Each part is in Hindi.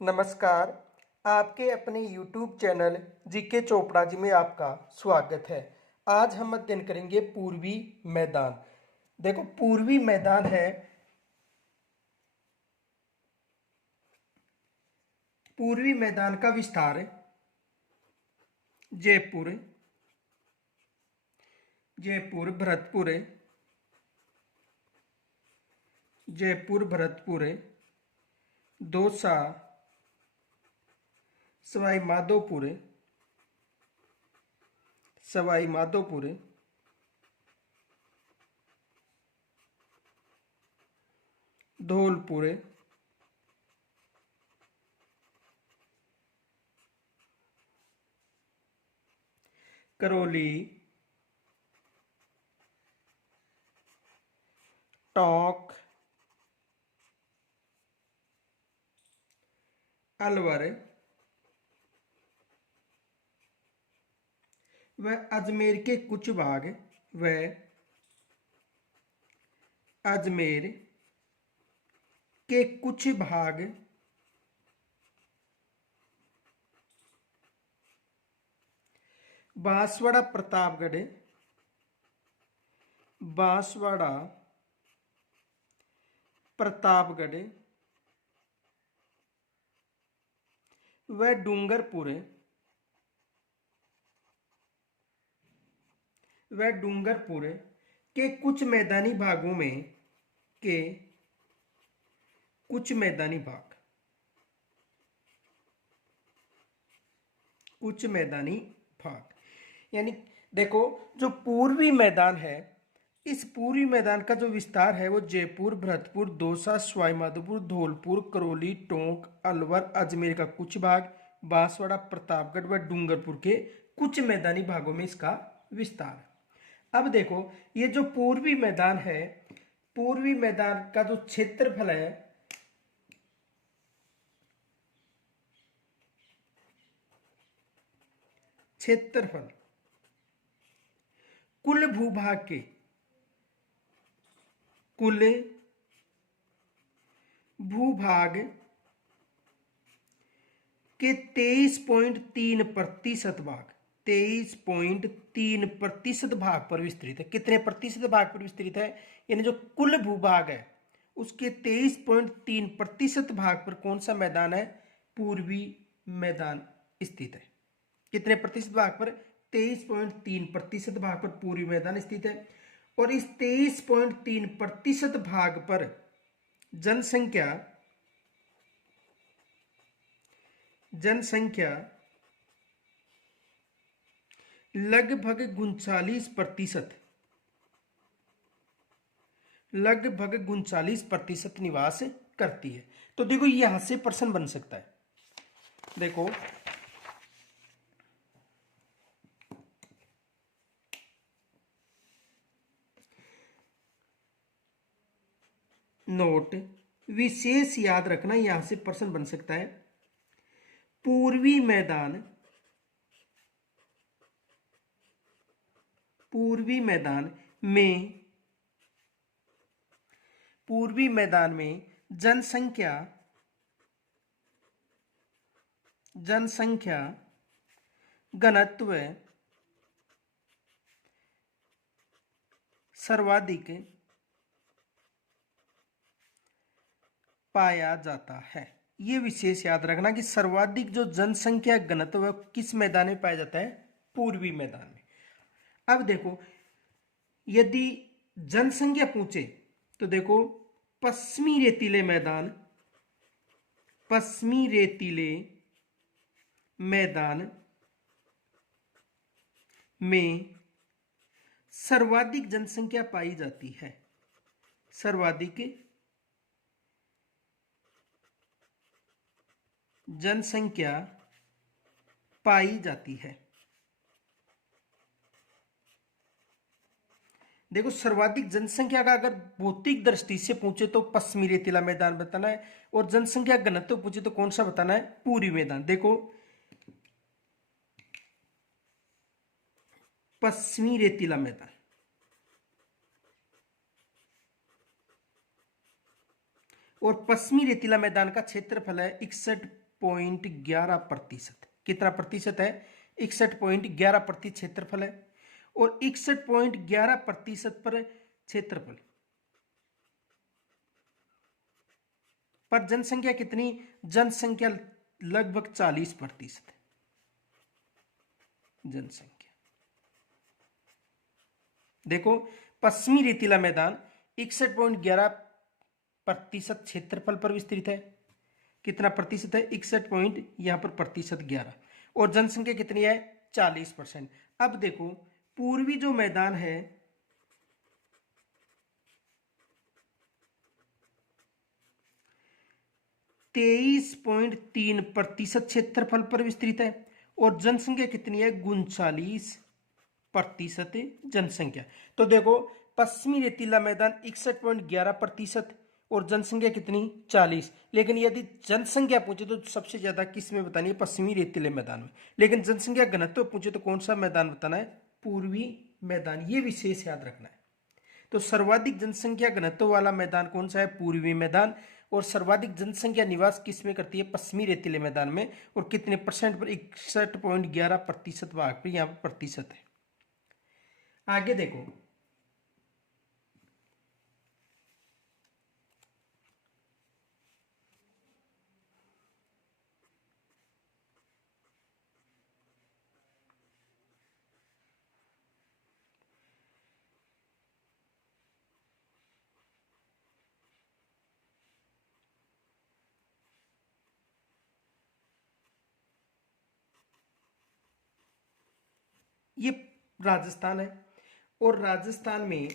नमस्कार। आपके अपने YouTube channel GK Chopra ji में आपका स्वागत है। आज हम अध्ययन करेंगे पूर्वी मैदान। देखो, पूर्वी मैदान है, पूर्वी मैदान का विस्तार जयपुर, भरतपुर, दौसा, सवाई माधोपुर, धौलपुर, करौली, टोंक, अलवर व अजमेर के कुछ भाग अजमेर के कुछ भाग बांसवाड़ा प्रतापगढ़ व डूंगरपुर के कुछ मैदानी भागों में कुछ मैदानी भाग यानी देखो, जो पूर्वी मैदान है, इस पूर्वी मैदान का जो विस्तार है वो जयपुर, भरतपुर, दौसा, सवाईमाधोपुर, धौलपुर, करौली, टोंक, अलवर, अजमेर का कुछ भाग, बांसवाड़ा, प्रतापगढ़ व डूंगरपुर के कुछ मैदानी भागों में इसका विस्तार। अब देखो, ये जो पूर्वी मैदान है, पूर्वी मैदान का जो क्षेत्रफल है, कुल भूभाग के कुल भूभाग के 23.3% भाग 23.3% भाग पर विस्तृत है। कितने प्रतिशत भाग पर विस्तृत है? यानी जो कुल भूभाग है उसके 23.3% भाग पर कौन सा मैदान है? पूर्वी मैदान स्थित है। कितने प्रतिशत भाग पर? 23.3% भाग पर पूर्वी मैदान स्थित है। और इस 23.3% भाग पर जनसंख्या लगभग 39% निवास करती है। तो देखो, यहां से प्रश्न बन सकता है। देखो, नोट विशेष याद रखना, यहां से प्रश्न बन सकता है। पूर्वी मैदान में जनसंख्या घनत्व सर्वाधिक पाया जाता है। यह विशेष याद रखना कि सर्वाधिक जो जनसंख्या घनत्व किस मैदान में पाया जाता है? पूर्वी मैदान में। अब देखो, यदि जनसंख्या पूछे तो देखो, पश्चिमी रेतीले मैदान में सर्वाधिक जनसंख्या पाई जाती है। सर्वाधिक जनसंख्या पाई जाती है। देखो, सर्वाधिक जनसंख्या का अगर भौतिक दृष्टि से पूछे तो पश्चिमी रेतीला मैदान बताना है, और जनसंख्या घनत्व पूछे तो कौन सा बताना है? पूर्वी मैदान। देखो, पश्चिमी रेतीला मैदान, और पश्चिमी रेतीला मैदान का क्षेत्रफल है 61.11%। कितना प्रतिशत है? 61.11% क्षेत्रफल है, और 61.11% पर क्षेत्रफल पर जनसंख्या कितनी? जनसंख्या लगभग 40% जनसंख्या। देखो, पश्चिमी रेतीला मैदान 61.11% क्षेत्रफल पर विस्तृत है। कितना प्रतिशत है? 61 पॉइंट यहां पर प्रतिशत 11, और जनसंख्या कितनी है? 40%। अब देखो, पूर्वी जो मैदान है 23.3% क्षेत्रफल पर विस्तृत है, और जनसंख्या कितनी है? 39% जनसंख्या। तो देखो, पश्चिमी रेतीला मैदान 61.11% और जनसंख्या कितनी? 40। लेकिन यदि जनसंख्या पूछे तो सबसे ज्यादा किस में बतानी है? पश्चिमी रेतीले मैदान में। लेकिन जनसंख्या घनत्व पूछे तो कौन सा मैदान बताना है? पूर्वी मैदान। ये विशेष याद रखना है। तो सर्वाधिक जनसंख्या घनत्व वाला मैदान कौन सा है? पूर्वी मैदान। और सर्वाधिक जनसंख्या निवास किस में करती है? पश्चिमी रेतीले मैदान में। और कितने परसेंट पर? 61.11% भाग पर यहाँ पर प्रतिशत है। आगे देखो, ये राजस्थान है, और राजस्थान में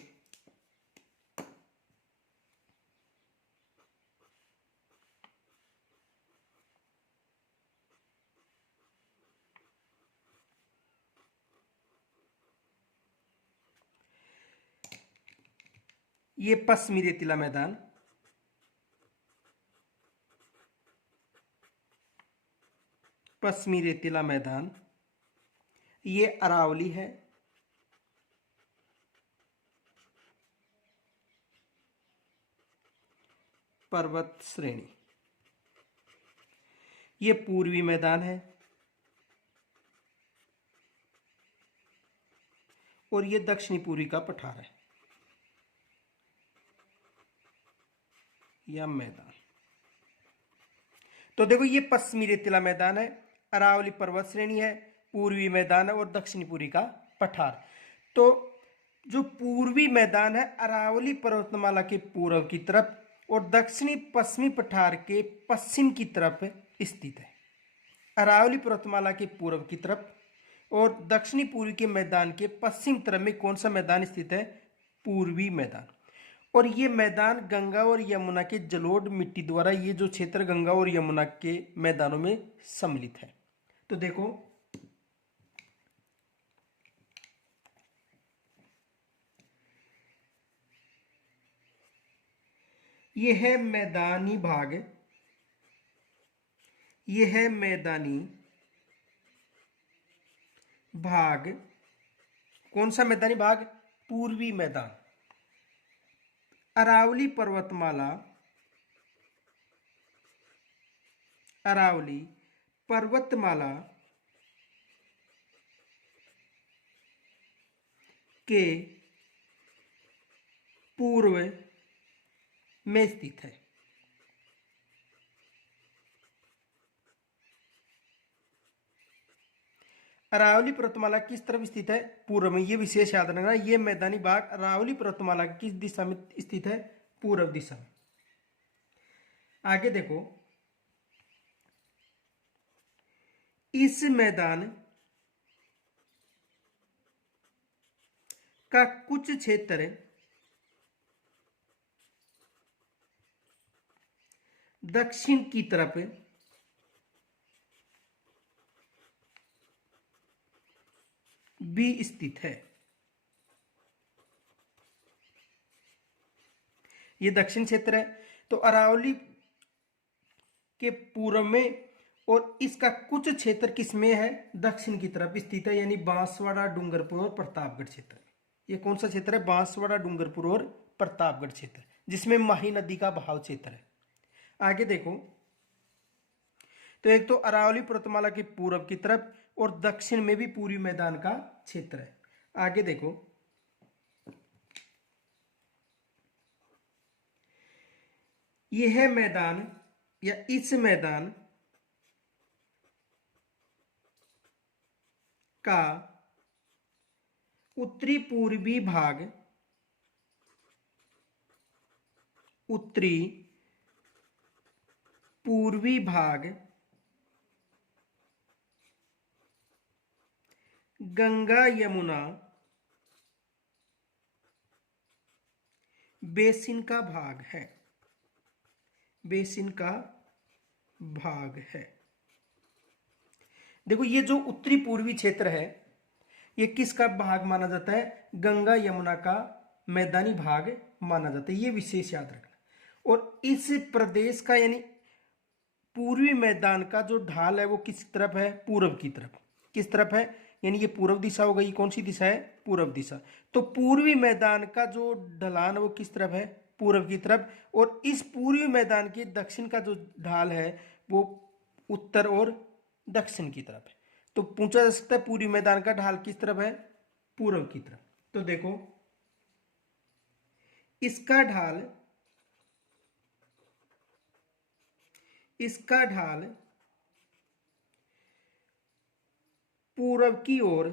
ये पश्चिमी रेतीला मैदान, पश्चिमी रेतीला मैदान, ये अरावली है, पर्वत श्रेणी, ये पूर्वी मैदान है, और ये दक्षिणी पूर्वी का पठार है या मैदान। तो देखो, ये पश्चिमी रेतीला मैदान है, अरावली पर्वत श्रेणी है, पूर्वी मैदान है, और दक्षिणी पूर्वी का पठार। तो जो पूर्वी मैदान है अरावली पर्वतमाला के पूर्व की तरफ और दक्षिणी पश्चिमी पठार के पश्चिम की तरफ स्थित है। अरावली पर्वतमाला के पूर्व की तरफ और दक्षिणी पूर्वी के मैदान के पश्चिम तरफ में कौन सा मैदान स्थित है? पूर्वी मैदान। और ये मैदान गंगा और यमुना के जलोढ़ मिट्टी द्वारा, ये जो क्षेत्र गंगा और यमुना के मैदानों में सम्मिलित है। तो देखो, ये है मैदानी भाग, ये है मैदानी भाग। कौन सा मैदानी भाग? पूर्वी मैदान। अरावली पर्वतमाला, अरावली पर्वतमाला के पूर्व में स्थित है। अरावली पर्वतमाला किस तरफ स्थित है? पूर्व में। ये विशेष याद रखना, ये मैदानी भाग अरावली पर्वतमाला की किस दिशा में स्थित है? पूर्व दिशा में। आगे देखो, इस मैदान का कुछ क्षेत्र दक्षिण की तरफ भी स्थित है। ये दक्षिण क्षेत्र है। तो अरावली के पूर्व में, और इसका कुछ क्षेत्र किसमें है? दक्षिण की तरफ स्थित है, यानी बांसवाड़ा, डूंगरपुर और प्रतापगढ़ क्षेत्र। ये कौन सा क्षेत्र है? बांसवाड़ा, डूंगरपुर और प्रतापगढ़ क्षेत्र, जिसमें माही नदी का बहाव क्षेत्र है। आगे देखो, तो एक तो अरावली पर्वतमाला के पूर्व की तरफ और दक्षिण में भी पूर्वी मैदान का क्षेत्र है। आगे देखो, यह मैदान या इस मैदान का उत्तरी पूर्वी भाग उत्तरी पूर्वी भाग गंगा यमुना बेसिन का भाग है, बेसिन का भाग है। देखो ये जो उत्तरी पूर्वी क्षेत्र है ये किसका भाग माना जाता है? गंगा यमुना का मैदानी भाग माना जाता है, ये विशेष याद रखना। और इस प्रदेश का यानी पूर्वी मैदान का जो ढाल है वो किस तरफ है? पूर्व की तरफ। किस तरफ है? यानी ये पूर्व दिशा हो गई। कौन सी दिशा है? पूर्व दिशा। तो पूर्वी मैदान का जो ढलान है वो किस तरफ है? पूर्व की तरफ। और इस पूर्वी मैदान के दक्षिण का जो ढाल है वो उत्तर और दक्षिण की तरफ है। तो पूछा जा सकता है पूर्वी मैदान का ढाल किस तरफ है? पूर्व की तरफ। तो देखो इसका ढाल, इसका ढाल पूर्व की ओर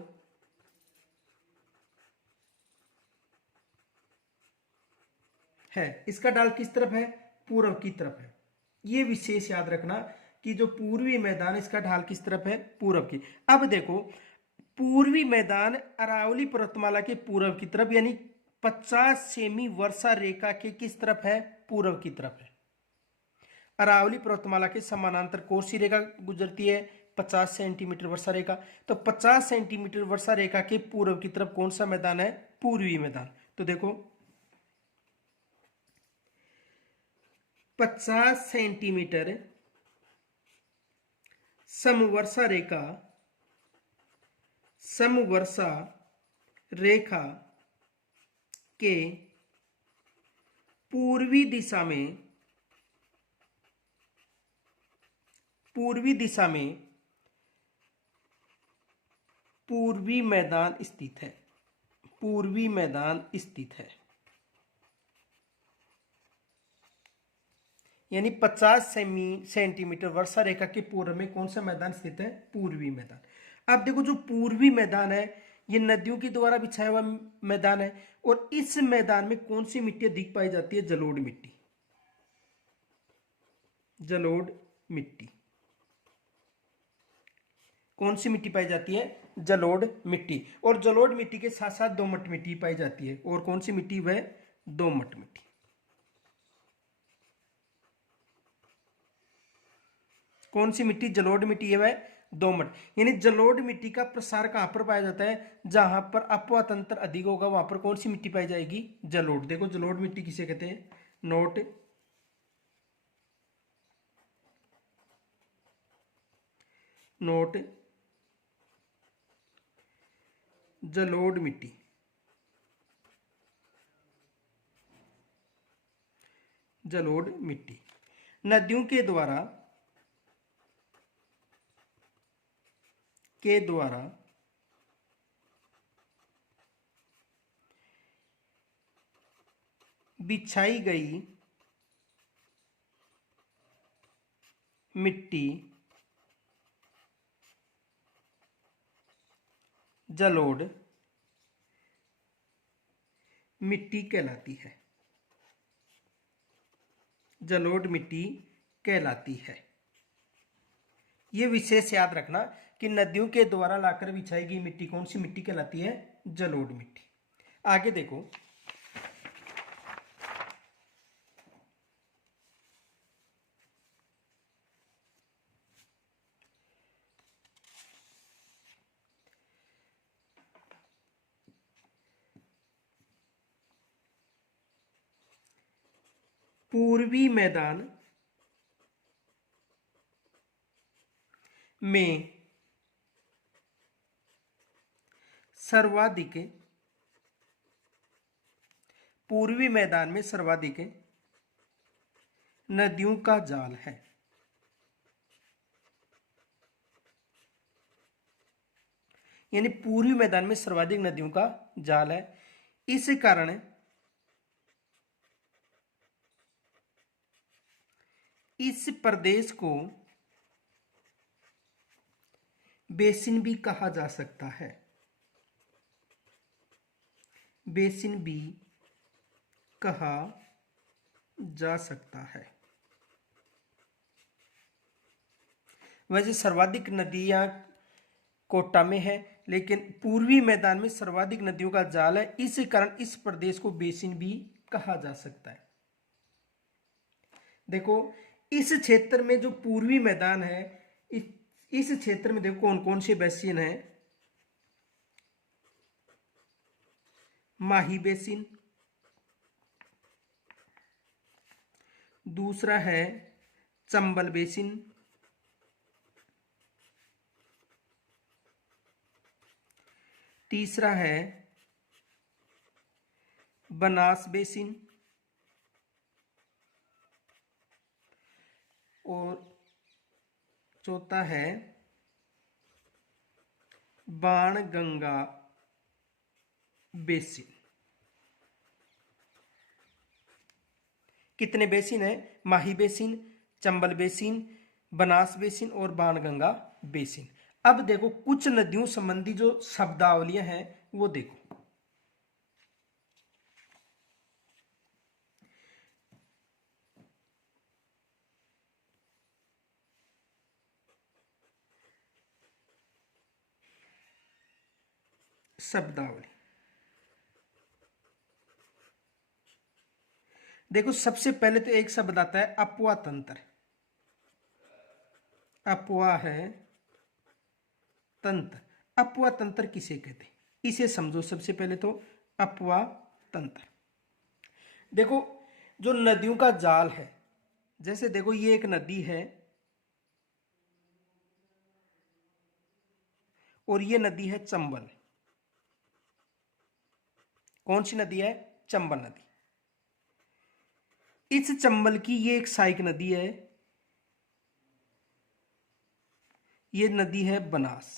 है। इसका ढाल किस तरफ है? पूर्व की तरफ है। ये विशेष याद रखना कि जो पूर्वी मैदान इसका ढाल किस तरफ है? पूर्व की। अब देखो पूर्वी मैदान अरावली पर्वतमाला के पूर्व की तरफ यानी 50 सेमी वर्षा रेखा के किस तरफ है? पूर्व की तरफ है। अरावली पर्वतमाला के समानांतर कौन सी रेखा गुजरती है? 50 सेंटीमीटर वर्षा रेखा। तो 50 सेंटीमीटर वर्षा रेखा के पूर्व की तरफ कौन सा मैदान है? पूर्वी मैदान। तो देखो 50 सेंटीमीटर समवर्षा रेखा, समवर्षा रेखा के पूर्वी दिशा में, पूर्वी दिशा में पूर्वी मैदान स्थित है। पूर्वी मैदान स्थित है यानी 50 सेंटीमीटर वर्षा रेखा के पूर्व में कौन सा मैदान स्थित है? पूर्वी मैदान। अब देखो जो पूर्वी मैदान है ये नदियों के द्वारा बिछाया हुआ मैदान है और इस मैदान में कौन सी मिट्टी अधिक पाई जाती है? जलोढ़ मिट्टी। जलोढ़ मिट्टी। कौन सी मिट्टी पाई जाती है? जलोढ़ मिट्टी। और जलोढ़ मिट्टी के साथ साथ दोमट मिट्टी पाई जाती है। और कौन सी मिट्टी? वह दोमट मिट्टी। कौन सी मिट्टी? जलोढ़ मिट्टी है वह दोमट। यानी जलोढ़ मिट्टी का प्रसार कहां पर पाया जाता है? जहां पर अपवा तंत्र अधिक होगा वहां पर कौन सी मिट्टी पाई जाएगी? जलोढ़। देखो जलोढ़ मिट्टी किसे कहते हैं? नोट नोट जलोढ़ मिट्टी। जलोढ़ मिट्टी नदियों के द्वारा बिछाई गई मिट्टी जलोढ़ मिट्टी कहलाती है। जलोढ़ मिट्टी कहलाती है। यह विशेष याद रखना कि नदियों के द्वारा लाकर बिछाई गई मिट्टी कौन सी मिट्टी कहलाती है? जलोढ़ मिट्टी। आगे देखो पूर्वी मैदान में सर्वाधिक, पूर्वी मैदान में सर्वाधिक नदियों का जाल है। यानी पूर्वी मैदान में सर्वाधिक नदियों का जाल है। इस कारण इस प्रदेश को बेसिन भी कहा जा सकता है, बेसिन भी कहा जा सकता है। वैसे सर्वाधिक नदियां कोटा में है, लेकिन पूर्वी मैदान में सर्वाधिक नदियों का जाल है, इस कारण इस प्रदेश को बेसिन भी कहा जा सकता है। देखो इस क्षेत्र में जो पूर्वी मैदान है, इस क्षेत्र में देखो कौन कौन से बेसिन है। माही बेसिन, दूसरा है चंबल बेसिन, तीसरा है बनास बेसिन, और चौथा है बाणगंगा बेसिन। कितने बेसिन है? Mahi basin, Chambal basin, Banas basin और बाणगंगा बेसिन। अब देखो कुछ नदियों संबंधी जो शब्दावलियां हैं वो देखो। शब्दावली देखो, सबसे पहले तो एक शब्द आता है अपवा तंत्र। अपवा है तंत्र। अपवा तंत्र किसे कहते? इसे समझो सबसे पहले तो। अपवा तंत्र देखो, जो नदियों का जाल है, जैसे देखो ये एक नदी है और ये नदी है चंबल। कौन सी नदी है? चंबल नदी। इस चंबल की ये एक सहायक नदी है, ये नदी है बनास।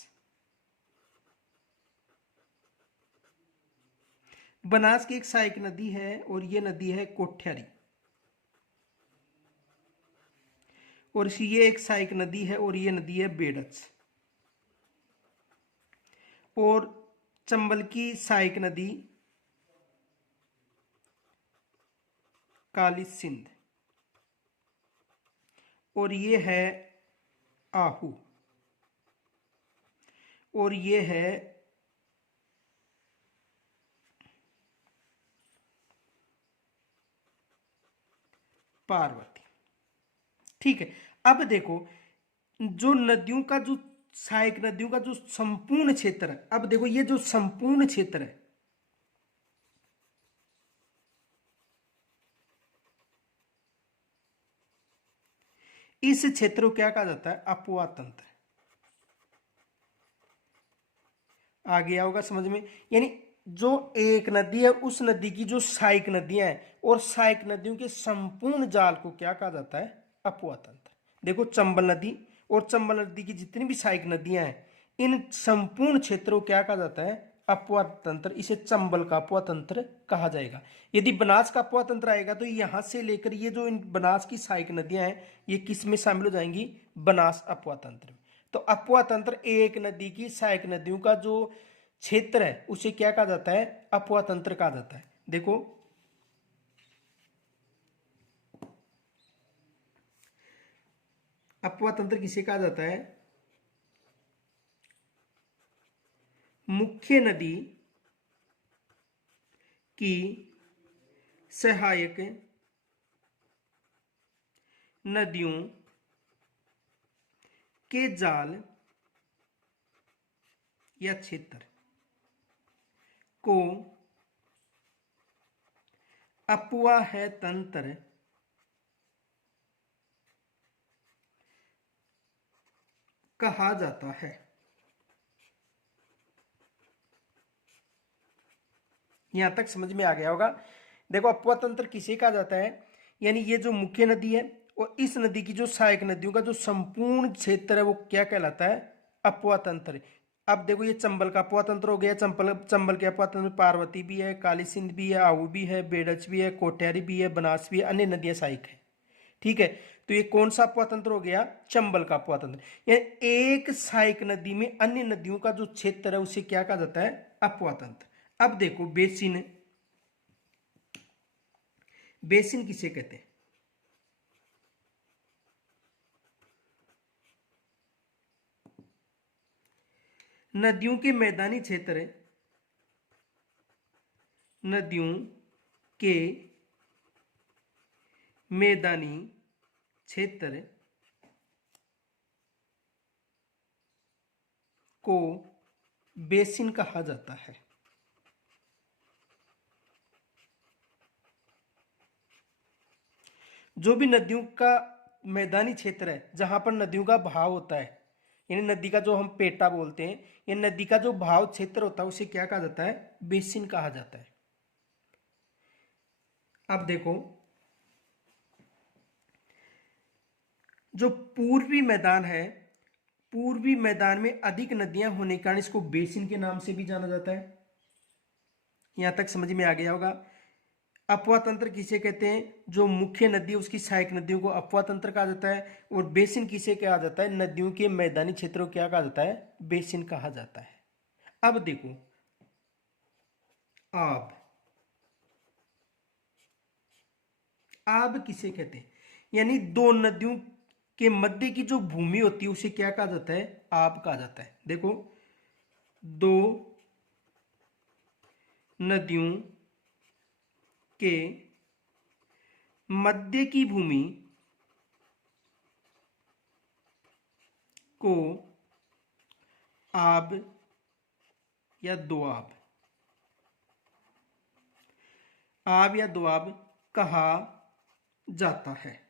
बनास की एक सहायक नदी है और ये नदी है कोठ्यारी, और ये एक सहायक नदी है और ये नदी है बेड़च। और चंबल की सहायक नदी काली सिंध, और ये है आहू, और ये है पार्वती। ठीक है, अब देखो जो नदियों का जो सहायक नदियों का जो संपूर्ण क्षेत्र है, अब देखो ये जो संपूर्ण क्षेत्र है, इस क्षेत्र को क्या कहा जाता है? अपवा तंत्र। आ गया होगा समझ में? यानी जो एक नदी है उस नदी की जो सहायक नदियां हैं और सहायक नदियों के संपूर्ण जाल को क्या कहा जाता है? अपवा तंत्र। देखो चंबल नदी और चंबल नदी की जितनी भी सहायक नदियां हैं, इन संपूर्ण क्षेत्रों को क्या कहा जाता है? अपवा तंत्र। इसे चंबल का अपवा तंत्र कहा जाएगा। यदि बनास का अपवा तंत्र आएगा तो यहां से लेकर ये जो इन बनास की सहायक नदियां हैं, ये किस में शामिल हो जाएंगी? बनास अपवा तंत्र में। तो अपवा तंत्र एक नदी की सहायक नदियों का जो क्षेत्र है उसे क्या कहा जाता है? अपवा तंत्र कहा जाता है। देखो अपवा तंत्र किसे कहा जाता है? मुख्य नदी की सहायक नदियों के जाल या क्षेत्र को अपवा है तंत्र कहा जाता है। यहां तक समझ में आ गया होगा। देखो अपवा तंत्र किसे कहा जाता है? यानी ये जो मुख्य नदी है और इस नदी की जो सहायक नदियों का जो संपूर्ण क्षेत्र है वो क्या कहलाता है? अपवा तंत्र। अब देखो ये चंबल का अपवातंत्र हो गया। चंबल चंबल के अपवातंत्र में पार्वती भी है, काली सिंध भी है, आहू भी है, बेड़च भी है, कोट्यारी भी है, बनास भी है, अन्य नदियां सहायक है। ठीक है, तो ये कौन सा अपवातंत्र हो गया? चंबल का अपवातंत्र। ये एक सहायक नदी में अन्य नदियों का जो क्षेत्र है उसे क्या कहा जाता है? अपवातंत्र। अब देखो बेसिन, बेसिन किसे कहते हैं? नदियों के मैदानी क्षेत्र, नदियों के मैदानी क्षेत्र को बेसिन कहा जाता है। जो भी नदियों का मैदानी क्षेत्र है जहां पर नदियों का बहाव होता है, यानी नदी का जो हम पेटा बोलते हैं, ये नदी का जो बहाव क्षेत्र होता है उसे क्या कहा जाता है? बेसिन कहा जाता है। अब देखो जो पूर्वी मैदान है, पूर्वी मैदान में अधिक नदियां होने के कारण इसको बेसिन के नाम से भी जाना जाता है। यहां तक समझ में आ गया होगा। अपवा तंत्र किसे कहते हैं? जो मुख्य नदी है उसकी सहायक नदियों को अपवा तंत्र कहा जाता है। और बेसिन किसे कहा जाता है? नदियों के मैदानी क्षेत्रों को क्या कहा जाता है? बेसिन कहा जाता है। अब देखो आब, आब किसे कहते हैं? यानी दो नदियों के मध्य की जो भूमि होती है उसे क्या कहा जाता है? आब कहा जाता है। देखो दो नदियों के मध्य की भूमि को आब या दोआब, आब या दोआब कहा जाता है।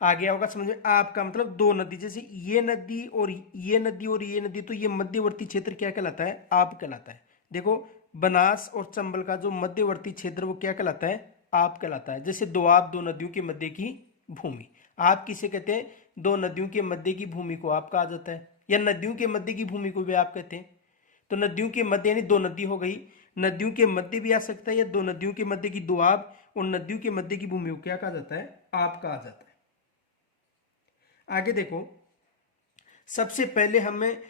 आ गया होगा समझ में? आपका मतलब दो नदी, जैसे ये नदी और ये नदी और ये नदी, तो ये मध्यवर्ती क्षेत्र क्या कहलाता है? आप कहलाता है। देखो बनास और चंबल का जो मध्यवर्ती क्षेत्र वो क्या कहलाता है? आप कहलाता है। जैसे दोआब, दो नदियों के मध्य की भूमि। आप किसे कहते हैं? दो नदियों के मध्य की भूमि को आप कहा जाता है, या नदियों के मध्य की भूमि को भी आप कहते हैं। तो नदियों के मध्य यानी दो नदी हो गई, नदियों के मध्य भी आ सकता है, या दो नदियों के मध्य की दोआब और नदियों के मध्य की भूमि को क्या कहा जाता है? आप कहा जाता है। आगे देखो, सबसे पहले हमें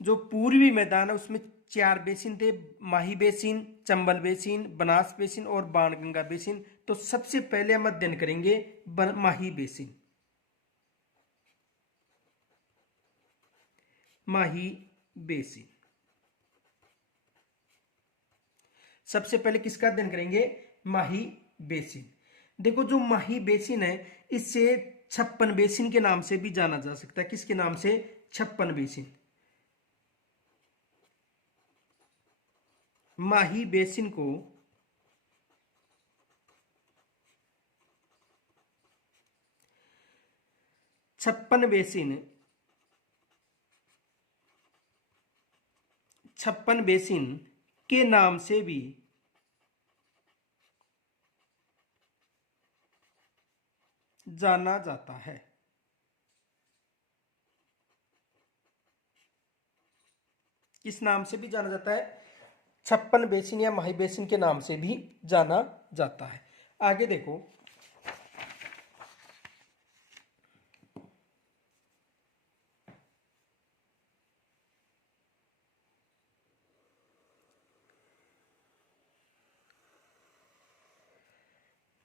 जो पूर्वी मैदान है उसमें चार बेसिन थे। Mahi basin, Chambal basin, Banas basin और बाणगंगा बेसिन। तो सबसे पहले हम अध्ययन करेंगे माही बेसिन। माही बेसिन सबसे पहले किसका अध्ययन करेंगे? माही बेसिन। देखो जो माही बेसिन है इससे छप्पन बेसिन के नाम से भी जाना जा सकता है। किसके नाम से? छप्पन बेसिन। माही बेसिन को छप्पन बेसिन, छप्पन बेसिन के नाम से भी जाना जाता है। किस नाम से भी जाना जाता है? छप्पन बेसिन या माही बेसिन के नाम से भी जाना जाता है। आगे देखो,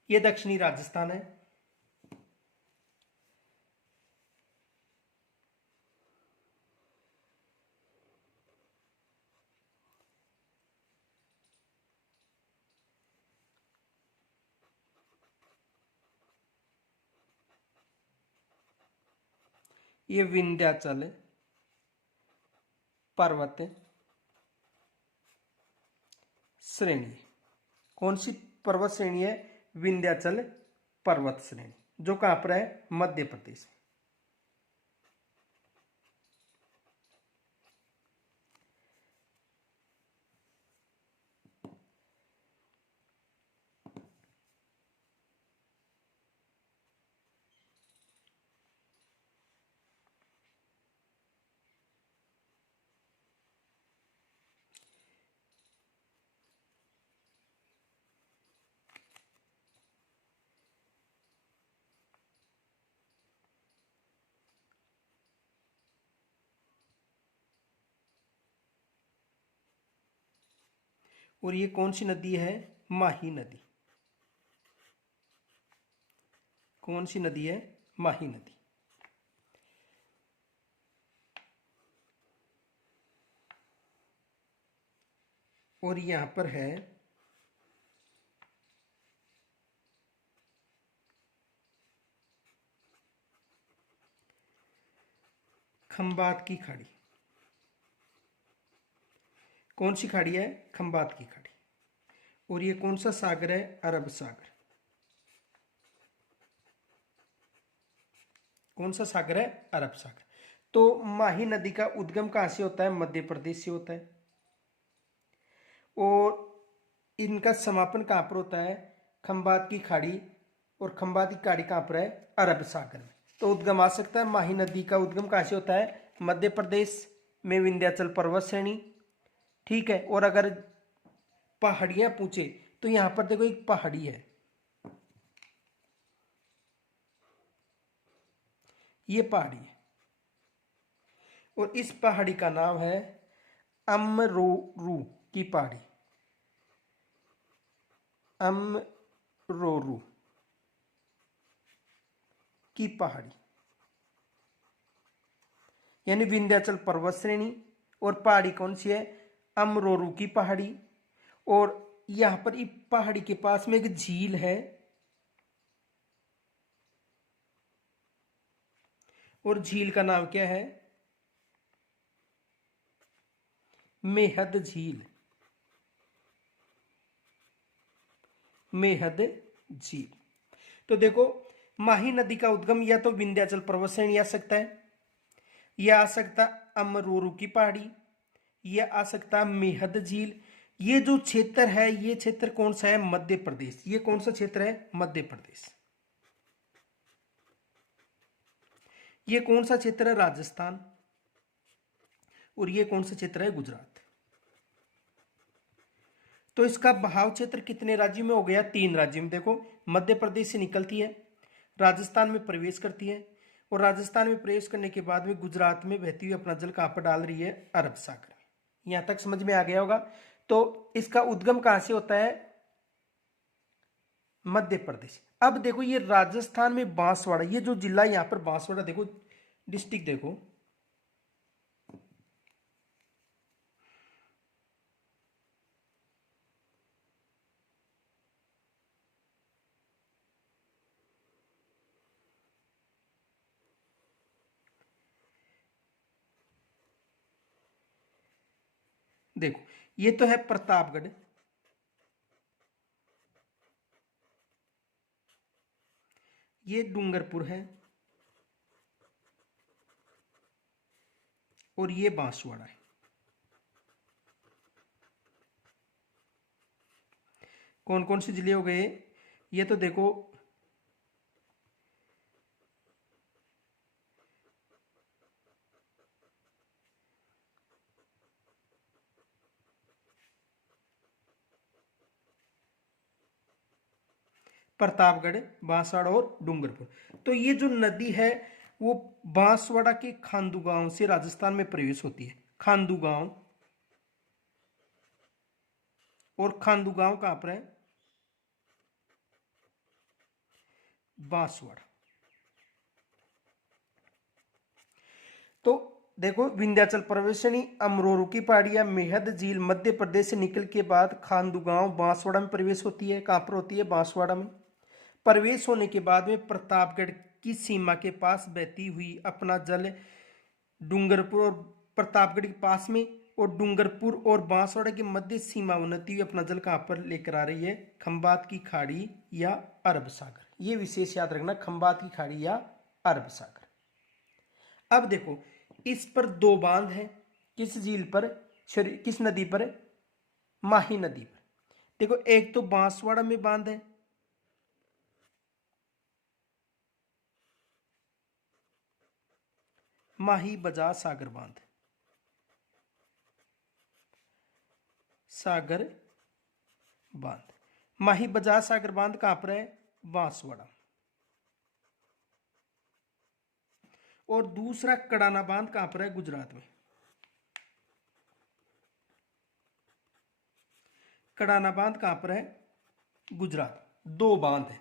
ये दक्षिणी राजस्थान है, ये विंध्याचल पर्वत श्रेणी। कौन सी पर्वत श्रेणी है? विंध्याचल पर्वत श्रेणी, जो कहां पर है? मध्य प्रदेश। और ये कौन सी नदी है? माही नदी। कौन सी नदी है? माही नदी। और यहां पर है खंबात की खाड़ी। कौन सी खाड़ी है? खंबात की खाड़ी। और ये कौन सा सागर है? अरब सागर। कौन सा सागर है? अरब सागर। तो माही नदी का उद्गम कहां से होता है? मध्य प्रदेश से होता है। और इनका समापन कहां पर होता है? खंबात की खाड़ी। और खंबात की खाड़ी कहां पर है? अरब सागर में। तो उद्गम आ सकता है, माही नदी का उद्गम कहां से होता है? मध्य प्रदेश में विंध्याचल पर्वत श्रेणी। ठीक है। और अगर पहाड़ियां पूछे तो यहां पर देखो एक पहाड़ी है, ये पहाड़ी है। और इस पहाड़ी का नाम है अमरोरू की पहाड़ी। अमरोरू की पहाड़ी यानी विंध्याचल पर्वत श्रेणी। और पहाड़ी कौन सी है? अमरोरू की पहाड़ी। और यहां पर इस पहाड़ी के पास में एक झील है, और झील का नाम क्या है? मेहद झील। मेहद झील। तो देखो, माही नदी का उद्गम या तो विंध्याचल पर्वत श्रेणी आ सकता है, या आ सकता अमरोरू की पहाड़ी, या आ सकता मेहद झील। ये जो क्षेत्र है, ये क्षेत्र कौन सा है? मध्य प्रदेश। ये कौन सा क्षेत्र है? मध्य प्रदेश। ये कौन सा क्षेत्र है? राजस्थान। और ये कौन सा क्षेत्र है? गुजरात। तो इसका बहाव क्षेत्र कितने राज्यों में हो गया? 3 राज्यों में। देखो, मध्य प्रदेश से निकलती है, राजस्थान में प्रवेश करती है, और राजस्थान में प्रवेश करने के बाद में गुजरात में बहती हुई अपना जल कहां पर डाल रही है? अरब सागर में। यहां तक समझ में आ गया होगा। तो इसका उद्गम कहां से होता है? मध्य प्रदेश। अब देखो, ये राजस्थान में बांसवाड़ा, ये जो जिला यहां पर बांसवाड़ा, देखो डिस्ट्रिक्ट देखो, देखो ये तो है प्रतापगढ़, ये डूंगरपुर है, और ये बांसवाड़ा है। कौन कौन से जिले हो गए? ये तो देखो, प्रतापगढ़, बांसवाड़ा और डूंगरपुर। तो ये जो नदी है वो बांसवाड़ा के खांदू गांव से राजस्थान में प्रवेश होती है। खांदू गांव, और खांदू गांव कहां पर है? बांसवाड़ा। तो देखो, विंध्याचल पर्वतश्रेणी, अमरोरू की पहाड़ियां, मेहद झील मध्य प्रदेश से निकल के बाद खांदू गांव बांसवाड़ा में प्रवेश होती है। कहां पर होती है? बांसवाड़ा में। प्रवेश होने के बाद में प्रतापगढ़ की सीमा के पास बहती हुई अपना जल डूंगरपुर और प्रतापगढ़ के पास में, और डूंगरपुर और बांसवाड़ा की मध्य सीमा उन्नति हुई अपना जल कहां पर लेकर आ रही है? खंबात की खाड़ी या अरब सागर। ये विशेष याद रखना, खंबात की खाड़ी या अरब सागर। अब देखो, इस पर 2 बांध हैं। किस झील पर? किस नदी पर? माही नदी पर। देखो, एक तो बांसवाड़ा में बांध है, माही बजाज सागर बांध। सागर बांध, माही बजाज सागर बांध कहां पर है? बांसवाड़ा। और दूसरा कड़ाना बांध कहां पर है? गुजरात में। कड़ाना बांध कहां पर है? गुजरात। दो बांध है।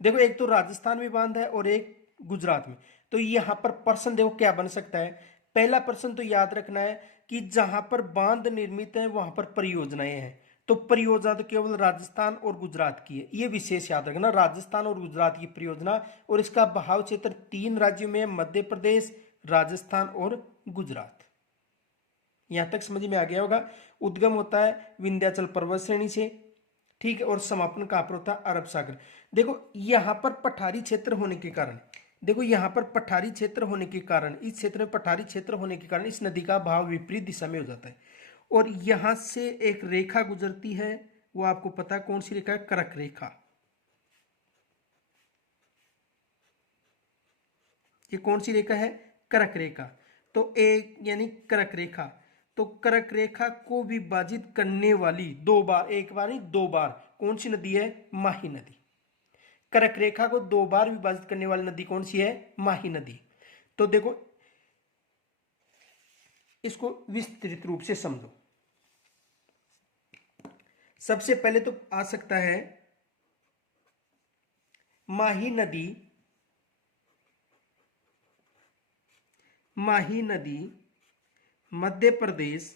देखो एक तो राजस्थान में बांध है और एक गुजरात में। तो यहां पर प्रश्न देखो क्या बन सकता है। पहला प्रश्न तो याद रखना है कि जहां पर बांध निर्मित है वहां पर परियोजनाएं हैं। तो परियोजना तो केवल राजस्थान और गुजरात की है, ये विशेष याद रखना, राजस्थान और गुजरात की परियोजना। और इसका बहाव क्षेत्र 3 राज्यों में है, मध्य प्रदेश, राजस्थान और गुजरात। यहां तक समझ में आ गया होगा। उद्गम होता है विंध्याचल पर्वत श्रेणी से, ठीक है, और समापन कहां पर होता है? अरब सागर। देखो यहां पर पठारी क्षेत्र होने के कारण, देखो यहां पर पठारी क्षेत्र होने के कारण, इस क्षेत्र में पठारी क्षेत्र होने के कारण इस नदी का बहाव विपरीत दिशा में हो जाता है। और यहां से एक रेखा गुजरती है, वो आपको पता है कौन सी रेखा है? करक रेखा। ये कौन सी रेखा है? करक रेखा। तो एक यानी करक रेखा, तो करक रेखा को विभाजित करने वाली दो बार, एक बार नहीं दो बार, कौन सी नदी है? माही नदी। करक रेखा को दो बार विभाजित करने वाली नदी कौन सी है? माही नदी। तो देखो इसको विस्तृत रूप से समझो। सबसे पहले तो आ सकता है माही नदी, माही नदी मध्य प्रदेश,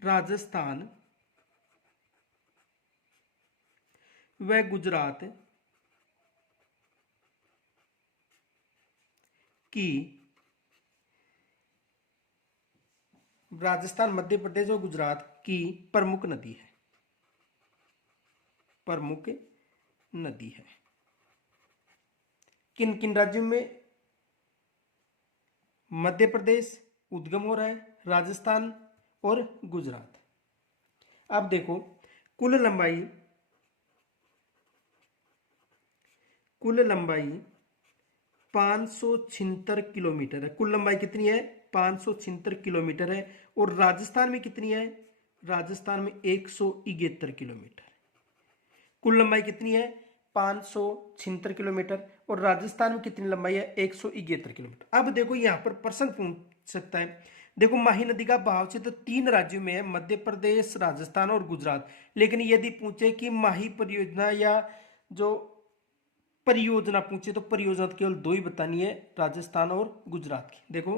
राजस्थान व गुजरात की, राजस्थान मध्य प्रदेश और गुजरात की प्रमुख नदी है, प्रमुख नदी है। किन किन राज्यों में मध्य प्रदेश उद्गम हो रहा है? राजस्थान और गुजरात। अब देखो कुल लंबाई, कुल लंबाई 576 किलोमीटर है। कुल लंबाई कितनी है? 576 किलोमीटर है। और राजस्थान में कितनी है? राजस्थान में 173 किलोमीटर। कुल लंबाई कितनी है? 576 किलोमीटर। और राजस्थान में कितनी लंबाई है? 173 किलोमीटर। अब देखो यहां पर प्रश्न पूछ सकता है, देखो माही नदी का बहाव क्षेत्र तो 3 राज्यों में है, मध्य प्रदेश, राजस्थान और गुजरात। लेकिन यदि पूछे कि माही परियोजना या जो परियोजना पूछे तो परियोजना तो केवल दो ही बतानी है, राजस्थान और गुजरात की। देखो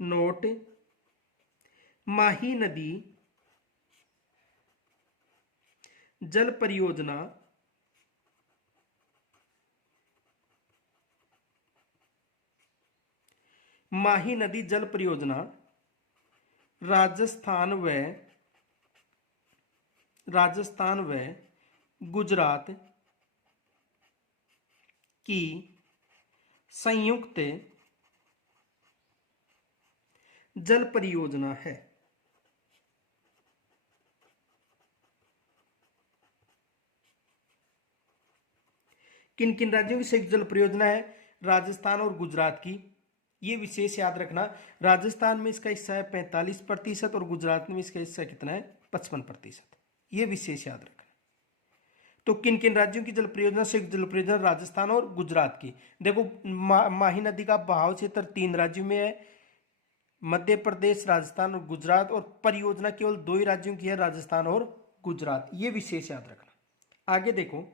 नोट, माही नदी जल परियोजना माही नदी जल परियोजना राजस्थान व गुजरात की संयुक्त जल परियोजना है। किन किन राज्यों की संयुक्त जल परियोजना है? राजस्थान और गुजरात की। ये विशेष याद रखना, राजस्थान में इसका हिस्सा है 45% और गुजरात में इसका हिस्सा कितना है? 55%। ये विशेष याद रखना। तो किन किन राज्यों की जल परियोजना, संयुक्त जल परियोजना? राजस्थान और गुजरात की। देखो माही नदी का बहाव क्षेत्र 3 राज्यों में है, मध्य प्रदेश, राजस्थान और गुजरात। और परियोजना केवल 2 ही राज्यों की है, राजस्थान और गुजरात। ये विशेष याद रखना। आगे देखो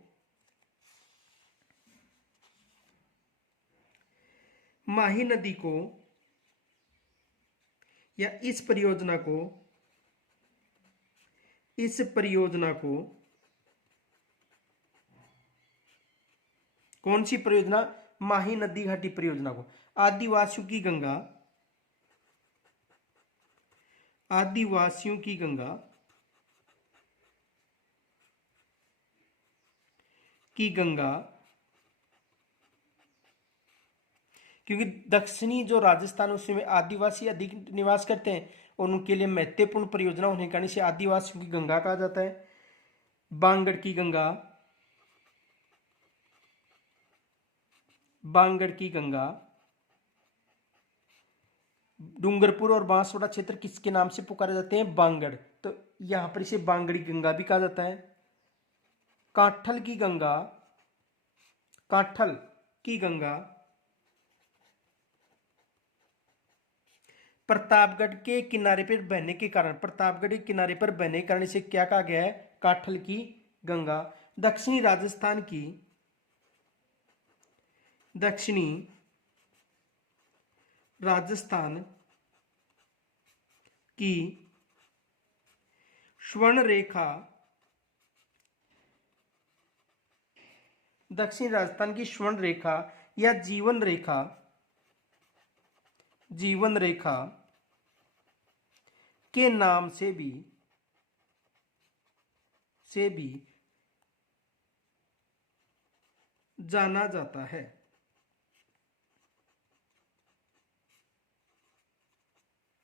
माही नदी को या इस परियोजना को कौन सी परियोजना? माही नदी घाटी परियोजना को आदिवासियों की गंगा, आदिवासियों की गंगा की गंगा, क्योंकि दक्षिणी जो राजस्थान उसमें आदिवासी अधिक निवास करते हैं और उनके लिए महत्वपूर्ण परियोजना होने के कारण इसे आदिवासियों की गंगा कहा जाता है। बांगड़ की गंगा, बांगड़ की गंगा, डूंगरपुर और बांसवाड़ा क्षेत्र किसके नाम से पुकारे जाते हैं? बांगड़। तो यहां पर इसे बांगड़ी गंगा भी कहा जाता है। काठल की गंगा, काठल की गंगा प्रतापगढ़ के किनारे पर बहने के कारण, प्रतापगढ़ के किनारे पर बहने के कारण इसे क्या कहा गया है? काठल की गंगा। दक्षिणी राजस्थान की, दक्षिणी राजस्थान की स्वर्ण रेखा, दक्षिण राजस्थान की स्वर्ण रेखा या जीवन रेखा, जीवन रेखा के नाम से भी जाना जाता है।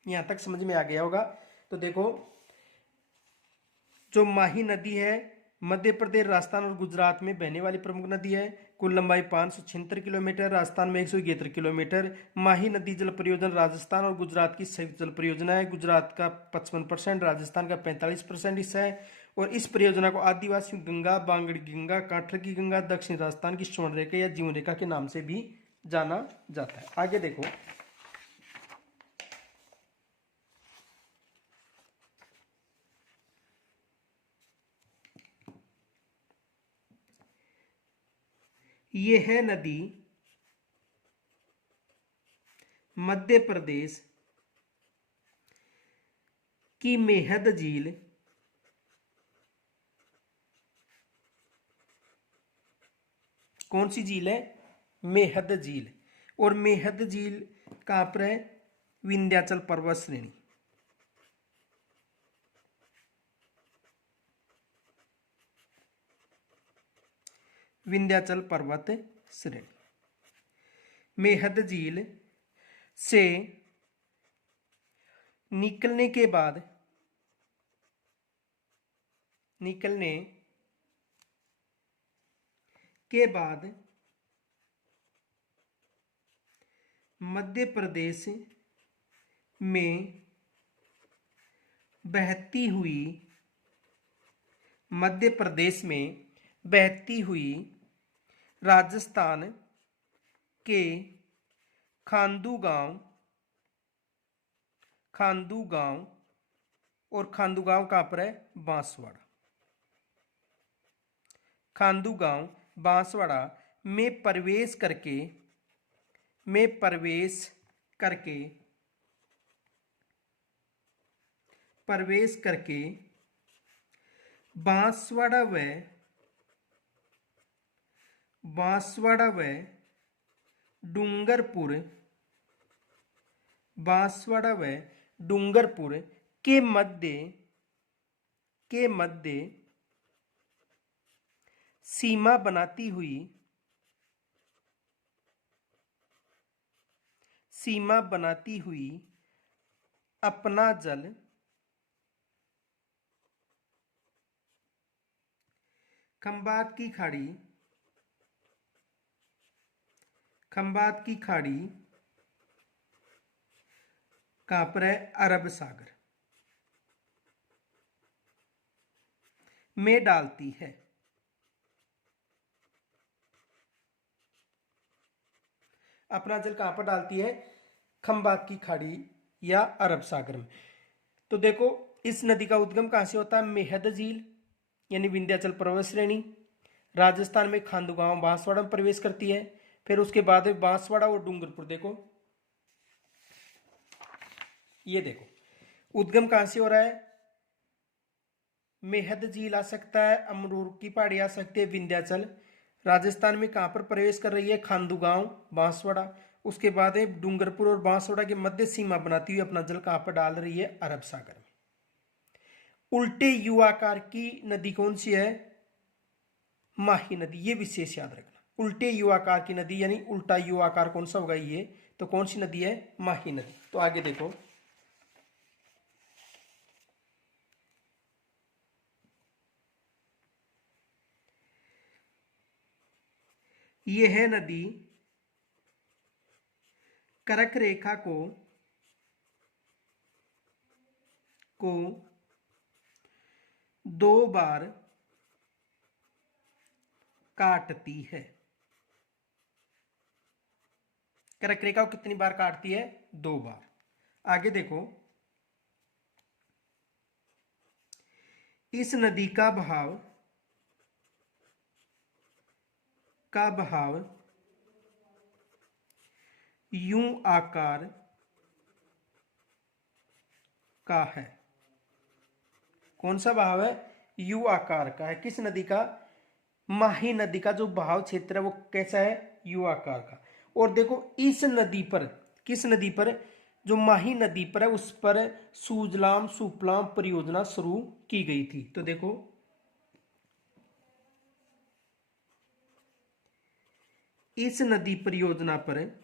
यहां तक समझ में आ गया होगा। तो देखो, जो माही नदी है मध्य प्रदेश, राजस्थान और गुजरात में बहने वाली प्रमुख नदी है। कुल लंबाई 576 किलोमीटर, राजस्थान में 171 किलोमीटर। माही नदी जल परियोजना राजस्थान और गुजरात की संयुक्त जल परियोजना है। गुजरात का 55%, राजस्थान का 45% हिस्सा है। और इस परियोजना को आदिवासी गंगा, बांगड़ी गंगा, काठर की गंगा, दक्षिण राजस्थान की स्वर्ण रेखा या जीवन रेखा के नाम से भी जाना जाता है। आगे देखो, यह नदी मध्य प्रदेश की मेहद झील, कौन सी झील है? मेहद झील। और मेहद झील कहां पर है? विंध्याचल पर्वत श्रेणी। विंध्याचल पर्वत श्रेणी। मेहद झील से निकलने के बाद, मध्य प्रदेश में बहती हुई, मध्य प्रदेश में बहती हुई राजस्थान के खांडू गांव, और खांडू गांव कहां पर है? बांसवाड़ा। खांडू गांव बांसवाड़ा में प्रवेश करके बांसवाड़ा व डूंगरपुर के मध्य सीमा बनाती हुई अपना जल खंबात की खाड़ी कहां पर है? अरब सागर में डालती है। अपना जल कहां पर डालती है? खंबात की खाड़ी या अरब सागर में। तो देखो, इस नदी का उद्गम कहां से होता है? मेहद झील यानी विंध्याचल पर्वत श्रेणी, राजस्थान में खांडूगांव बांसवाड़ा में प्रवेश करती है। फिर उसके बाद बांसवाड़ा और डूंगरपुर। देखो, ये देखो उद्गम कहां से हो रहा है? मेहद झील आ सकता है, अमरूर की पहाड़ी आ सकती है, विंध्याचल। राजस्थान में कहां पर प्रवेश कर रही है? खांडूगांव बांसवाड़ा। उसके बाद डूंगरपुर और बांसवाड़ा के मध्य सीमा बनाती हुई अपना जल कहां पर डाल रही है? अरब सागर में। उल्टे यू आकार की नदी कौन सी है? माही नदी। ये विशेष याद रखना, उल्टे यू आकार की नदी यानी उल्टा यू आकार कौन सा होगा? ये तो कौन सी नदी है? माही नदी। तो आगे देखो, यह नदी कर्क रेखा को दो बार काटती है। कर्क रेखा को कितनी बार काटती है? दो बार। आगे देखो, इस नदी का बहाव यूं आकार का है। कौन सा बहाव है? यू आकार का है। किस नदी का? माही नदी का जो बहाव क्षेत्र है वो कैसा है? यू आकार का। और देखो इस नदी पर, किस नदी पर? जो माही नदी पर है उस पर सुजलाम सुफलाम परियोजना शुरू की गई थी। तो देखो, इस नदी परियोजना पर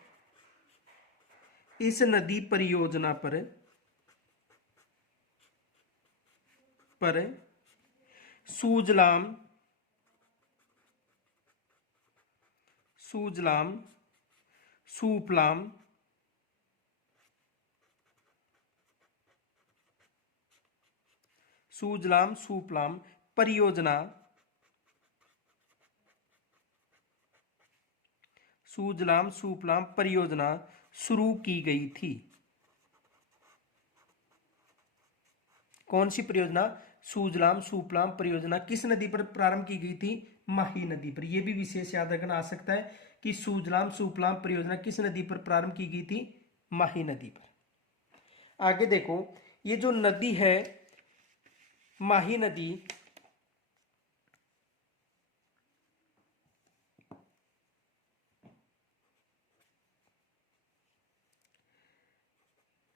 सुजलाम सुफलाम परियोजना शुरू की गई थी। कौन सी परियोजना? सुजलाम सुफलाम परियोजना किस नदी पर प्रारंभ की गई थी? माही नदी पर। यह भी विशेष याद रखना आ सकता है कि सुजलाम सुफलाम परियोजना किस नदी पर प्रारंभ की गई थी? माही नदी पर। आगे देखो, ये जो नदी है माही नदी,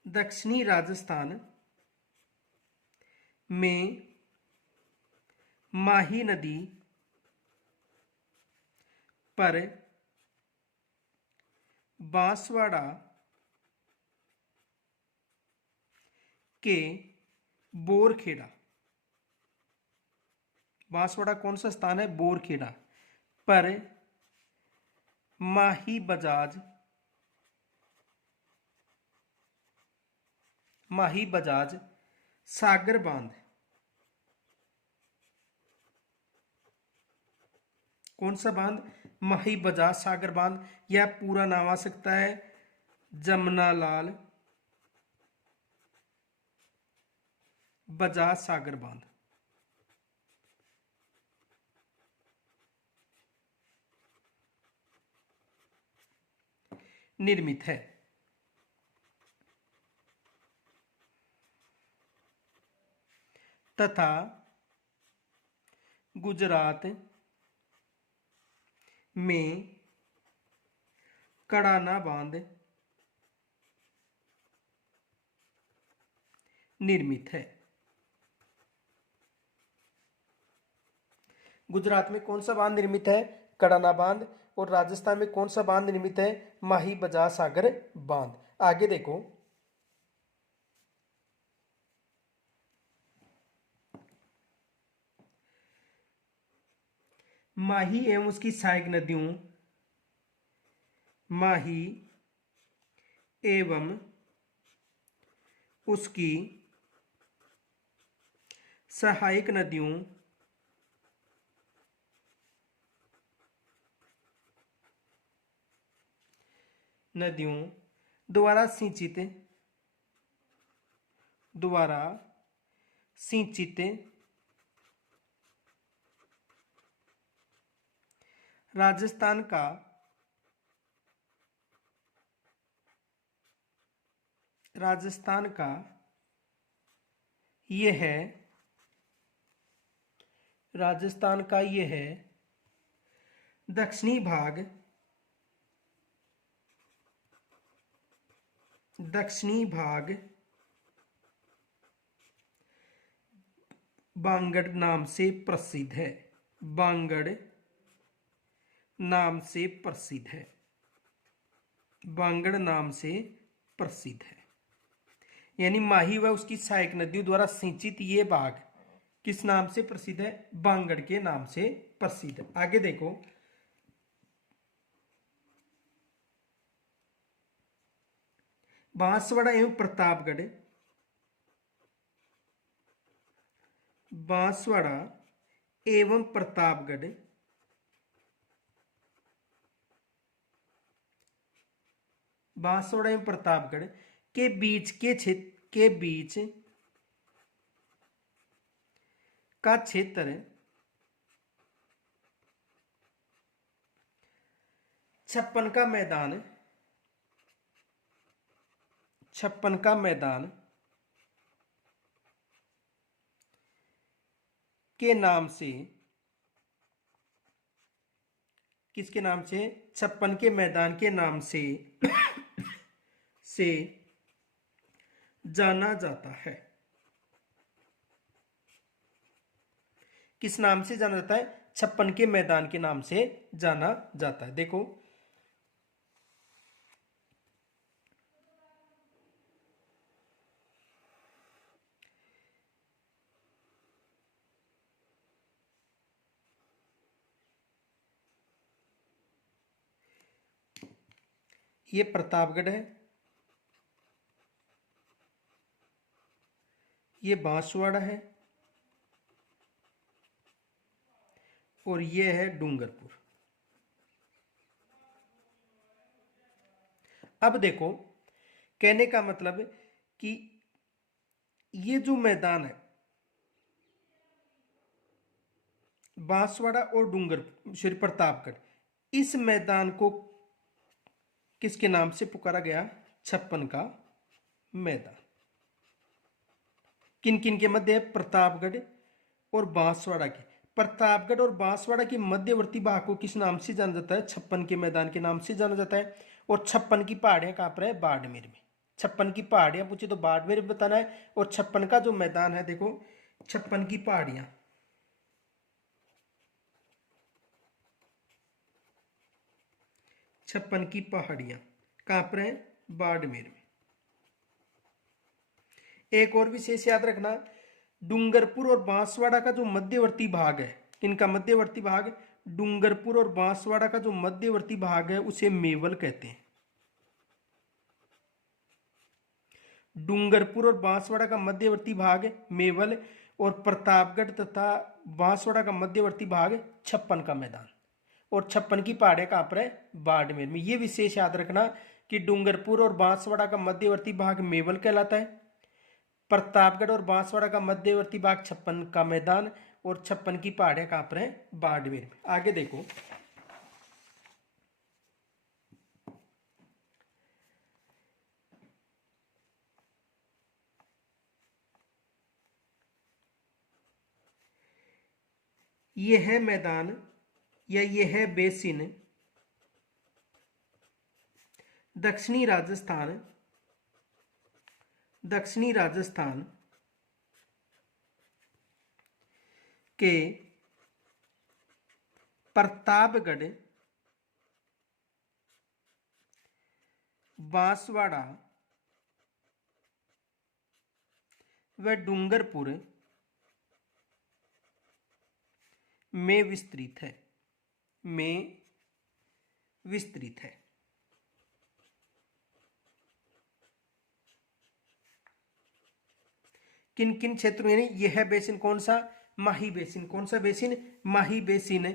दक्षिणी राजस्थान में माही नदी पर बांसवाड़ा के बोरखेड़ा, बांसवाड़ा कौन सा स्थान है? बोरखेड़ा पर माही बजाज सागर बांध, कौन सा बांध? माही बजाज सागर बांध। यह पूरा नाम आ सकता है जमनालाल बजाज सागर बांध। निर्मित है। तथा गुजरात में कड़ाना बांध निर्मित है। गुजरात में कौन सा बांध निर्मित है? कड़ाना बांध। और राजस्थान में कौन सा बांध निर्मित है? माही बजाज सागर बांध। आगे देखो, माही एवं उसकी सहायक नदियों, माही एवं उसकी सहायक नदियों द्वारा सिंचित राजस्थान का यह दक्षिणी भाग बांगड़ नाम से प्रसिद्ध है। बांगड़ नाम से प्रसिद्ध है। यानी माही व उसकी सहायक नदियों द्वारा सिंचित ये भाग किस नाम से प्रसिद्ध है? बांगड़ के नाम से प्रसिद्ध है। आगे देखो, बांसवाड़ा एवं प्रतापगढ़, बांसवाड़ा एवं प्रतापगढ़ के बीच के क्षेत्र के बीच का क्षेत्र 56 का मैदान 56 का मैदान के नाम से, किसके नाम से? 56 के मैदान के नाम से से जाना जाता है। किस नाम से जाना जाता है? 56 के मैदान के नाम से जाना जाता है। देखो ये प्रतापगढ़ है, ये बांसवाड़ा है और ये है डूंगरपुर। अब देखो कहने का मतलब कि ये जो मैदान है बांसवाड़ा और डूंगरपुर श्री प्रतापगढ़, इस मैदान को किसके नाम से पुकारा गया? 56 का मैदान। किन किन के मध्य है? प्रतापगढ़ और बांसवाड़ा के। प्रतापगढ़ और बांसवाड़ा के मध्यवर्ती भाग को किस नाम से जाना जाता है? 56 के मैदान के नाम से जाना जाता है। और 56 की पहाड़ियां कहां पर है? बाड़मेर में। 56 की पहाड़ियां पूछे तो बाड़मेर में बताना है। और 56 का जो मैदान है, देखो 56 की पहाड़ियां, 56 की पहाड़ियां कहां पर है? बाड़मेर में। एक और विशेष याद रखना, डूंगरपुर और बांसवाड़ा का जो मध्यवर्ती भाग है, इनका मध्यवर्ती भाग, डूंगरपुर और बांसवाड़ा का जो मध्यवर्ती भाग है उसे मेवल कहते हैं। डूंगरपुर और बांसवाड़ा का मध्यवर्ती भाग मेवल और प्रतापगढ़ तथा बांसवाड़ा का मध्यवर्ती भाग 56 का मैदान। और 56 की पहाड़ियां कहां पर है? बाड़मेर में। ये विशेष याद रखना कि डूंगरपुर और बांसवाड़ा का मध्यवर्ती भाग मेवल कहलाता है, प्रतापगढ़ और बांसवाड़ा का मध्यवर्ती भाग 56 का मैदान, और 56 की पहाड़ियां कहां पर है? बाड़मेर में। आगे देखो ये है मैदान या ये है बेसिन दक्षिणी राजस्थान, दक्षिणी राजस्थान के प्रतापगढ़, बांसवाड़ा व डूंगरपुर में विस्तृत है, में विस्तृत है। किन किन क्षेत्रों में? यह बेसिन कौन सा? माही बेसिन। कौन सा बेसिन? माही बेसिन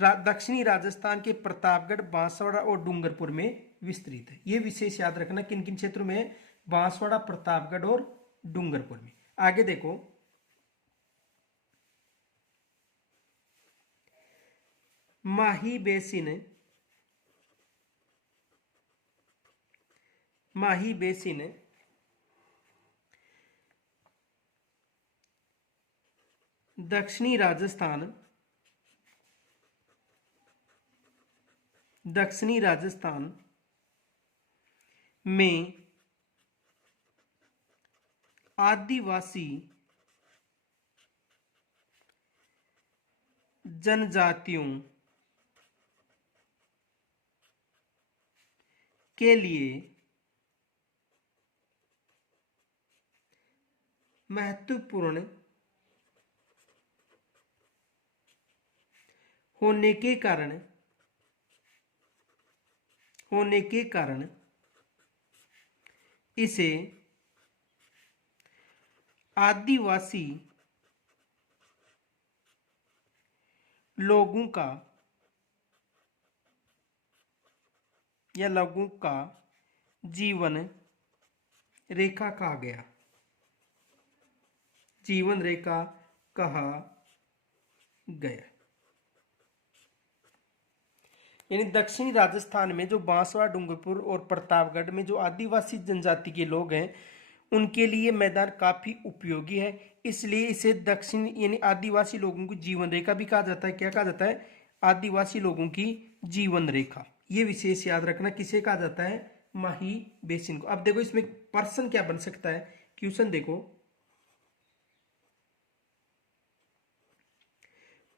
दक्षिणी राजस्थान के प्रतापगढ़, बांसवाड़ा और डूंगरपुर में विस्तृत है। यह विशेष याद रखना किन किन क्षेत्रों में? बांसवाड़ा, प्रतापगढ़ और डूंगरपुर में। आगे देखो माही बेसिन, माही बेसिन दक्षिणी राजस्थान, दक्षिणी राजस्थान में आदिवासी जनजातियों के लिए महत्वपूर्ण होने के कारण इसे आदिवासी लोगों का या लोगों का जीवन रेखा कहा गया, जीवन रेखा कहा गया। यानी दक्षिणी राजस्थान में जो बांसवाड़ा, डूंगरपुर और प्रतापगढ़ में जो आदिवासी जनजाति के लोग हैं उनके लिए मैदान काफी उपयोगी है, इसलिए इसे दक्षिण यानी आदिवासी लोगों की जीवन रेखा भी कहा जाता है। क्या कहा जाता है? आदिवासी लोगों की जीवन रेखा। ये विशेष याद रखना, किसे कहा जाता है? माही बेसिन को। अब देखो इसमें प्रश्न क्या बन सकता है, क्वेश्चन देखो,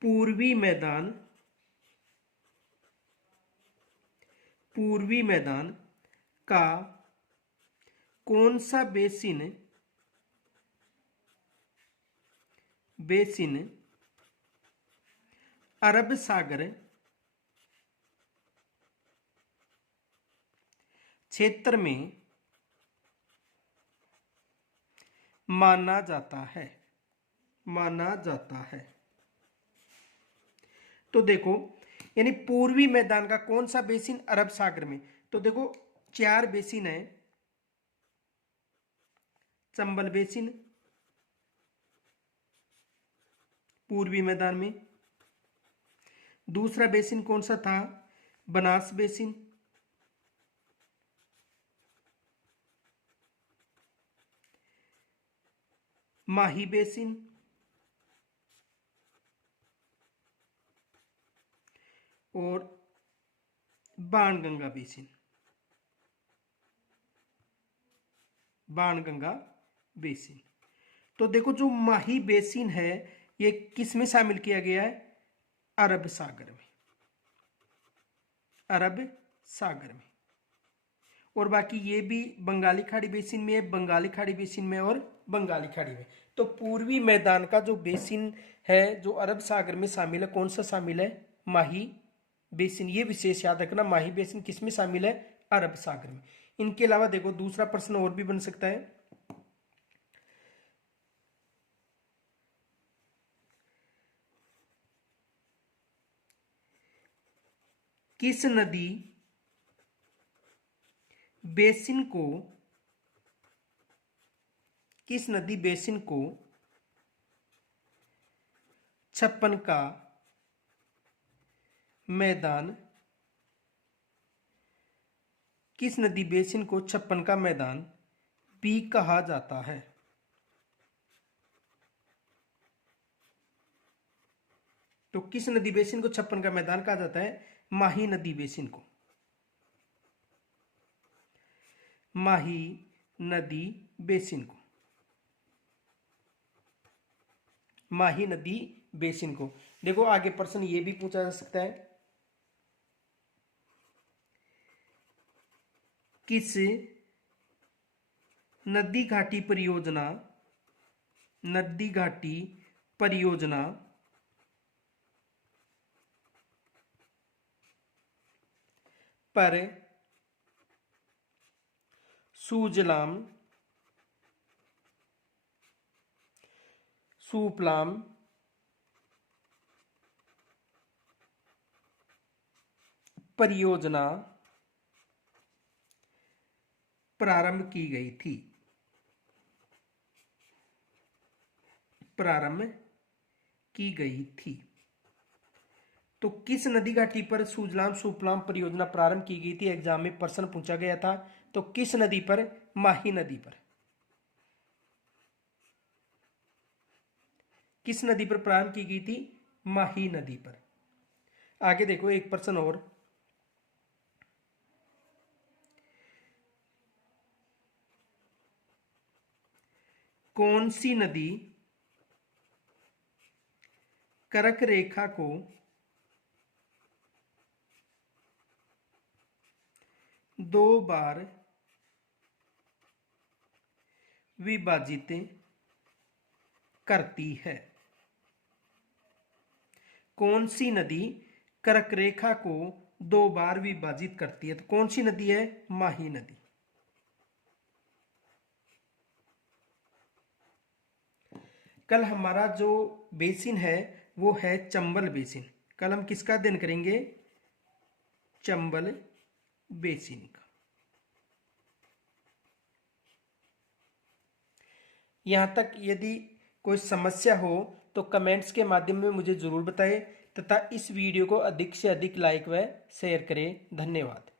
पूर्वी मैदान का कौन सा बेसिन अरब सागर क्षेत्र में माना जाता है। तो देखो यानी पूर्वी मैदान का कौन सा बेसिन अरब सागर में, तो देखो 4 बेसिन है। चंबल बेसिन पूर्वी मैदान में, दूसरा बेसिन कौन सा था? बनास बेसिन, माही बेसिन और बाणगंगा बेसिन। तो देखो जो माही बेसिन है ये किस में शामिल किया गया है? अरब सागर में। और बाकी ये भी बंगाली खाड़ी बेसिन में है, बंगाली खाड़ी बेसिन में और बंगाली खाड़ी में। तो पूर्वी मैदान का जो बेसिन है जो अरब सागर में शामिल है, कौन सा शामिल है? माही बेसिन। ये विशेष याद रखना, माही बेसिन किस में शामिल है? अरब सागर में। इनके अलावा देखो दूसरा प्रश्न और भी बन सकता है, किस नदी बेसिन को छप्पन का मैदान, किस नदी बेसिन को छप्पन का मैदान भी कहा जाता है? तो किस नदी बेसिन को छप्पन का मैदान कहा जाता है? माही नदी बेसिन को, माही नदी बेसिन को, माही नदी बेसिन को। देखो आगे प्रश्न ये भी पूछा जा सकता है, किस नदी घाटी परियोजना पर सुफलाम परियोजना प्रारंभ की गई थी। तो किस नदी घाटी पर सुजलाम सुफलाम परियोजना प्रारंभ की गई थी? एग्जाम में प्रश्न पूछा गया था। तो किस नदी पर? माही नदी पर। किस नदी पर प्रारंभ की गई थी? माही नदी पर। आगे देखो एक प्रश्न और, कौन सी नदी कर्क रेखा को दो बार विभाजित करती है? कौन सी नदी कर्क रेखा को 2 बार विभाजित करती है? तो कौन सी नदी है? माही नदी। कल हमारा जो बेसिन है वो है चंबल बेसिन। कल हम किसका अध्ययन करेंगे? चंबल बेसिन का। यहाँ तक यदि कोई समस्या हो तो कमेंट्स के माध्यम में मुझे ज़रूर बताएं तथा इस वीडियो को अधिक से अधिक लाइक व शेयर करें। धन्यवाद।